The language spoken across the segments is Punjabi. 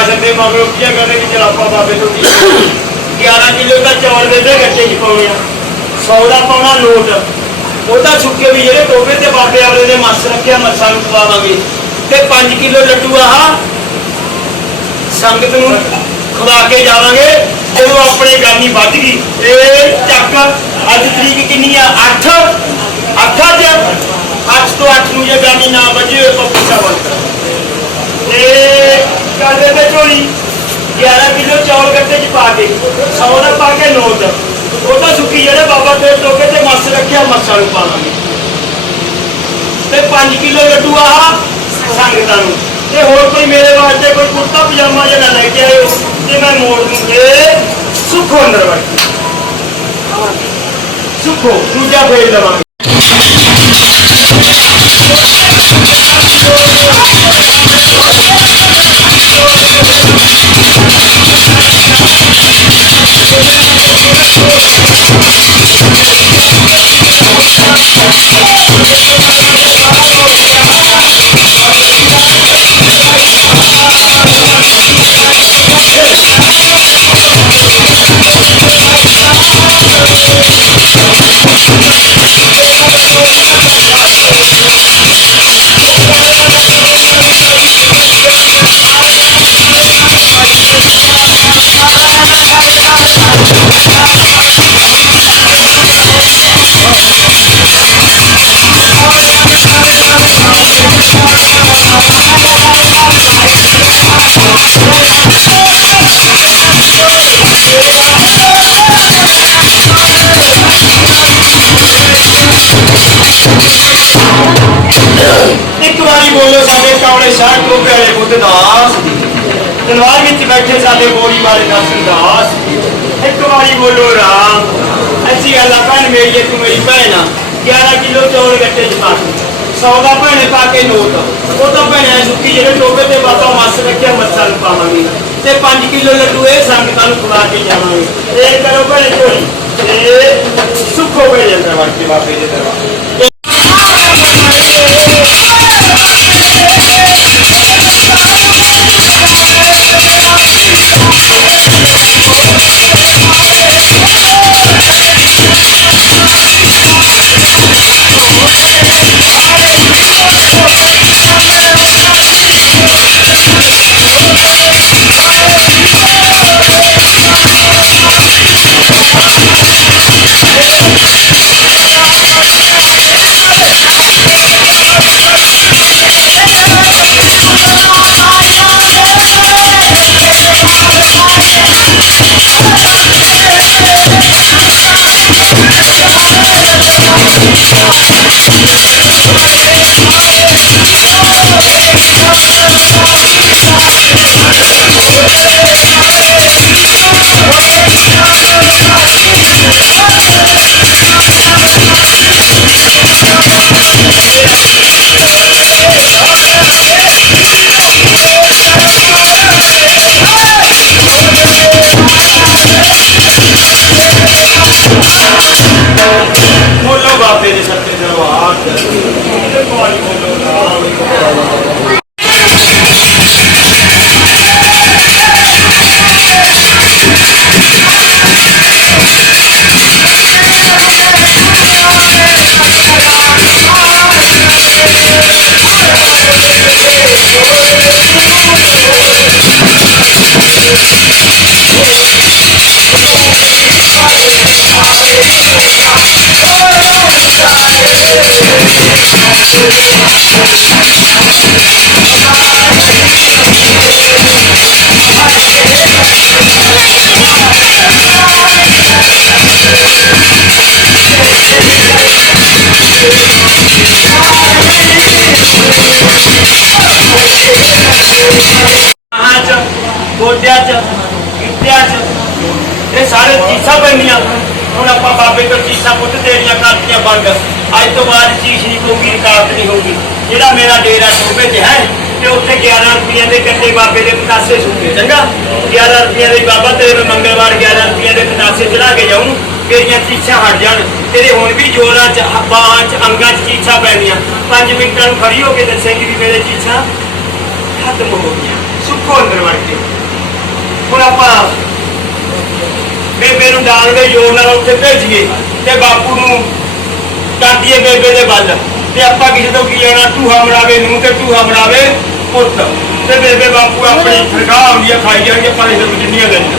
ਨਾਸ਼ ਦੇ ਮਗਰੋਂ ਕੀ ਕਹਿੰਦੇ ਕਿ ਚਲ ਬਾਬੇ ਤੋਂ ਕੀ 11 ਕਿਲੋ ਦਾ ਚੌਲ ਦੇ ਗੱਟੇ ਚ ਪਾਉਣੇ ਆ। 100 ਦਾ ਪਾਉਣਾ ਲੋਟ। ਉਹਦਾ ਸੁੱਕੇ ਵੀ ਜਿਹੜੇ ਟੋਬੇ ਤੇ ਬਾਬੇ ਆਲੇ ਨੇ ਮੱਸ ਰੱਖਿਆ, ਮੱਸਾਂ ਨੂੰ ਖਵਾਵਾਂਗੇ ਤੇ 5 ਕਿਲੋ ਲੱਡੂ ਆਹ ਸੰਗਤ ਨੂੰ ਖਵਾ ਕੇ ਜਾਵਾਂਗੇ। ਉਦੋਂ ਆਪਣੇ ਗਾਨੀ ਵੱਧ ਗਈ। ਇਹ ਚੱਕ, ਅੱਜ ਤਰੀਕ ਕਿੰਨੀ ਆ? 8 8 ਅੱਜ? 8 ਤੋਂ 8 ਨੂੰ ਜੇ ਗਾਨੀ ਨਾ ਵੱਜੇ ਪੱਪੂ ਚਾਵਲ ਤੇ ਕਾਦੇ ਤੇ ਝੋਲੀ 11 ਕਿਲੋ ਚੌਲ ਗੱਟੇ ਚ ਪਾ ਕੇ 100 ਦਾ ਪਾ ਕੇ ਨੋਟ ਉਹਦਾ ਸੁੱਕੀ ਜਿਹੜੇ ਬਾਬਾ ਤੇ ਟੋਕੇ ਤੇ ਮੱਸ ਰੱਖਿਆ ਮੱਸਾਂ ਨੂੰ ਪਾਵਾਂਗੇ ਤੇ 5 ਕਿਲੋ ਲੱਡੂ ਆਹ ਸੰਗਤਾਂ ਨੂੰ ਤੇ ਹੋਰ ਕੋਈ ਮੇਰੇ ਵਾਸਤੇ ਕੋਈ ਕੁੜਤਾ ਪਜਾਮਾ ਜਿਹਾ ਨਾ ਲੈ ਕੇ ਆਇਓ ਤੇ ਮੈਂ ਮੋੜ ਦੂੰਗੇ ਸੁੱਖੋ ਅੰਦਰ ਵੜ ਸੁੱਖੋ ਦੂਜਾ ਫੇਰ ਲਵਾਂਗੇ ਇੱਕ ਵਾਰੀ ਬੋਲੋ ਸਾਡੇ ਕੌੜੇ ਸ਼ਾਹ ਟੋਪੇ ਵਾਲੇ ਬੁੱਧ ਦਾਸ। ਤਲਵਾਰ ਵਿੱਚ ਬੈਠੇ ਸਾਡੇ ਬੋਰੀ ਵਾਲੇ ਦਰਸ਼ਨ ਦਾਸ। ਇੱਕ ਵਾਰੀ ਬੋਲੋ ਰਾਮ। ਅੱਛੀ ਗੱਲ ਆ, ਭੈਣ ਮੇਰੀ ਤੂੰ ਮੇਰੀ ਭੈਣ ਆ। 11 ਕਿਲੋ ਚੌਲ ਗੱਟੇ ਚ ਪਾ ਕੇ। 100 ਦਾ ਭੈਣੇ ਪਾ ਕੇ ਨੋਟ। ਉਹ ਤਾਂ ਭੈਣੇ ਸੁੱਕੀ ਜਿਹੜੇ ਟੋਪੇ ਤੇ ਬਾਬਾ ਮੱਸ ਰੱਖਿਆ, ਮੱਸਾਂ ਨੂੰ ਪਾਵਾਂਗੇ। ਤੇ 5 ਕਿਲੋ ਲੱਡੂ ਇਹ ਸੰਗਤਾਂ ਨੂੰ ਖਵਾ ਕੇ ਜਾਵਾਂਗੇ। ਇਹ ਕਰੋ ਭੈਣੇ ਝੋਲੀ। ਤੇ ਸੁੱਖੋ ਭੇਜ ਜਾਂਦਾ ਵੜ ਕੇ ਬਾਬੇ ਦੇ ਦਰਬਾਰ। ਗੋਡਿਆਂ ਚ ਗਿੱਟਿਆਂ ਚ ਇਹ ਸਾਰੇ ਚੀਸਾਂ ਪੈਂਦੀਆਂ ਹੁਣ ਆਪਾਂ ਬਾਬੇ ਤੋਂ ਚੀਸਾਂ ਪੁੱਤ ਤੇਰੀਆਂ ਕਰਤੀਆਂ ਬੰਦ ਅੱਜ ਤੋਂ ਬਾਅਦ ਚੀਜ਼ ਨਹੀਂ ਕੋਈ ਰਕਾਵਟ ਨਹੀਂ ਹੋਊਗੀ। ਜਿਹੜਾ ਮੇਰਾ ਡੇਰਾ ਸੂਬੇ 'ਚ ਹੈ, ਤੇ ਉੱਥੇ 11 ਰੁਪਈਏ ਦੇ ਕੱਟੇ ਬਾਬੇ ਦੇ ਪਤਾਸੇ ਸੂਬੇ ਚੰਗਾ? 11 ਰੁਪਈਏ ਦੇ ਬਾਬਾ ਤੇਰੇ ਮੈਂ ਮੰਗਲਵਾਰ 11 ਰੁਪਈਏ ਦੇ ਪਤਾਸੇ ਚੜਾ ਕੇ ਜਾਊਂ, ਤੇਰੀਆਂ ਚੀਸਾਂ ਹਟ ਜਾਣ। ਤੇਰੇ ਹੁਣ ਵੀ ਜੋਰਾਂ 'ਚ ਬਾਹਾਂ 'ਚ, ਅੰਗਾਂ 'ਚ ਚੀਸਾਂ ਪੈਣੀਆਂ। 5 ਮਿੰਟਾਂ ਨੂੰ ਖੜੀ ਹੋ ਕੇ ਦੱਸੇਂਗੀ ਵੀ ਮੇਰੇ ਚੀਸਾਂ ਖਤਮ ਹੋ ਗਈਆਂ। ਸੁੱਖੋ ਅੰਦਰ ਵੜ ਕੇ। ਹੁਣ ਆਪਾਂ ਬੇਬੇ ਨੂੰ ਡਾਂਗ ਦੇ ਜੋਰ ਨਾਲ ਉੱਥੇ ਭੇਜੀਏ, ਤੇ ਬਾਪੂ ਨੂੰ ਕਾਟੀਏ ਬੇਬੇ ਦੇ ਵੱਲ। ਤੇ ਆਪਾਂ ਕਿਸੇ ਤੋਂ ਕੀ ਲੈਣਾ? ਟੂਹਾ ਬਣਾਵੇ ਨੂੰ ਤੇ ਟੂਹਾ ਬਣਾਵੇ, ਪੁੱਤ। ਤੇ ਬੇਬੇ ਬਾਪੂ ਆਪਣੀ ਸਰਕਾਰ ਆਉਂਦੀ ਆ ਖਾਈ ਜਾਣਗੇ ਪਰ ਇਹਦੇ ਵਿੱਚ ਜਿੰਨੀਆਂ ਲੈਣੀਆਂ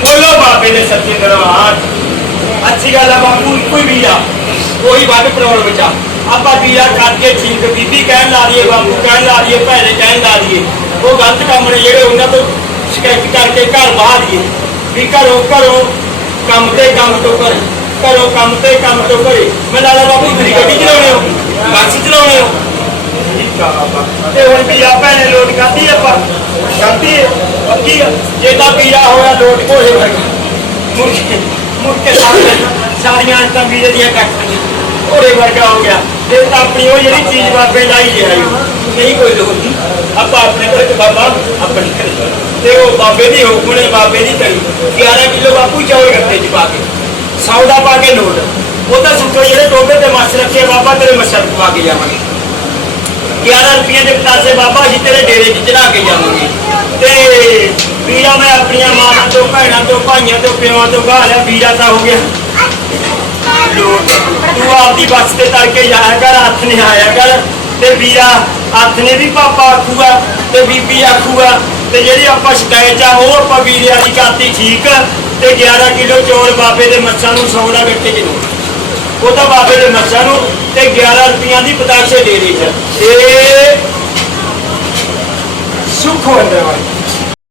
ਬੋਲੋ ਬਾਬੇ ਦੇ ਸੱਚੇ ਦਰਬਾਰ। ਅੱਛੀ ਗੱਲ ਆ ਬਾਪੂ ਕੋਈ ਵੀ ਆ। ਕੋਈ ਵੱਡ ਪ੍ਰੋਬਲਮ ਵਿੱਚ ਆ। ਆਪਾਂ ਵੀਰਾ ਕਰਕੇ ਠੀਕ ਬੀਬੀ ਕਹਿਣ ਲਾ ਦੀਏ ਬਾਪੂ ਕਹਿਣ ਲਾ ਦਈਏ, ਭੈਣੇ ਕਹਿਣ ਲਾ ਦੀਏ ਉਹ ਗਲਤ ਕੰਮ ਨੇ ਜਿਹੜੇ ਉਹਨਾਂ ਤੋਂ ਸ਼ਿਕਾਇਤ ਕਰਕੇ ਘਰ ਬਾਹਰ ਦੀਏ ਵੀ ਘਰੋਂ ਘਰੋਂ ਕੰਮ ਤੇ ਕੰਮ ਤੋਂ ਘਰੇ। ਘਰੋਂ ਕੰਮ ਤੇ ਕੰਮ ਤੋਂ ਘਰੇ। ਮੈਂ ਲਾਲਾ ਬਾਪੂ, ਤੁਸੀਂ ਗੱਡੀ ਚਲਾਉਣੇ ਹੋ? ਬੱਸ ਚਲਾਉਣੇ ਹੋ? ਤੇ ਹੁਣ ਵੀ ਆਪਾਂ ਲੋਟ ਕਰਦੀ ਆਪਾਂ? ਕਰਦੀ ਪੱਕੀ ਜੇ ਤਾਂ ਪੀੜਾ ਹੋਇਆ, ਲੋਟ ਕੋਲੇ ਵਰਗਾ ਮੁੜ ਸਾਰੀਆਂ ਸਾਰੀਆਂ ਤਾਂ ਵੀਰੇ ਦੀਆਂ ਕੱਟ ਘੋੜੇ ਵਰਗਾ ਹੋ ਗਿਆ। ਤੇ ਤਾਂ ਆਪਣੀ ਉਹ ਜਿਹੜੀ ਚੀਜ਼ ਬਾਬੇ ਲਾਈ ਜੇ ਆਈ। ਨਹੀਂ ਕੋਈ ਲੋੜ ਨਹੀਂ। ਆਪਾਂ ਆਪਣੇ ਘਰ ਚ ਬਾਬਾ, ਆਪਣੀ ਘਰੇ ਤੇ ਉਹ ਬਾਬੇ ਦੀ ਹੁਕਮ ਨੇ, ਬਾਬੇ ਦੀ ਤਰੀ 11 ਕਿਲੋ ਬਾਪੂ ਚੌਲ ਗੱਤੇ ਚ ਪਾ ਕੇ। ਸੌਦਾ ਪਾ ਕੇ ਲੋਟ। ਉਹ ਤਾਂ ਜਿਹੜੇ ਟੋਬੇ ਤੇ ਮੱਛ ਰੱਖੇ ਬਾਬਾ ਤੇਰੇ ਮੱਛਰ ਪਵਾ ਕੇ ਜਾਵਾਂਗੇ। 11 ਰੁਪਏ ਦੇ ਪਤਾਸੇ ਬਾਬਾ ਜੀ ਤੇਰੇ ਡੇਰੇ 'ਚ ਚੜਾ ਕੇ ਜਾਵਾਂਗੇ। ਤੇ ਵੀਰਾ ਮੈਂ ਆਪਣੀਆਂ ਮਾਂ ਤੋਂ, ਭੈਣਾਂ ਤੋਂ, ਭਾਈਆਂ ਤੋਂ, ਪਿਓਾਂ ਤੋਂ ਗਾਹ ਲਿਆ, ਵੀਰਾ ਤਾਂ ਹੋ ਗਿਆ। ਲੋਟ ਤੂੰ ਆਪਦੀ ਬੱਸ ਤੇ ਤੜਕੇ ਜਾਇਆ ਕਰ, ਹੱਥ ਨੇ ਆਇਆ ਕਰ। ਤੇ ਵੀਰਾ ਹੱਥ ਨੇ ਵੀ ਪਾਪਾ ਆਖੂਗਾ, ਤੇ ਬੀਬੀ ਆਖੂਗਾ, ਤੇ ਜਿਹੜੀ ਆਪਾਂ ਸ਼ਿਕਾਇਤ ਆ, ਉਹ ਆਪਾਂ ਵੀਰੇ ਵਾਲੀ ਕਰਤੀ ਠੀਕ ਤੇ 11 ਕਿਲੋ ਚੌਲ ਬਾਬੇ ਦੇ ਮੱਛਾਂ ਨੂੰ ਸੌਦਾ ਗੱਟੇ ਚ ਉਹ ਤਾਂ ਬਾਬੇ ਦੇ ਮੱਛਾਂ ਨੂੰ ਤੇ 11 ਰੁਪਈਆਂ ਦੀ ਪਤਾਸੇ ਦੇ ਰਹੀ ਹੈ। ਇਹ ਸੁੱਖ ਹੁੰਦਾ ਵਾਲੀ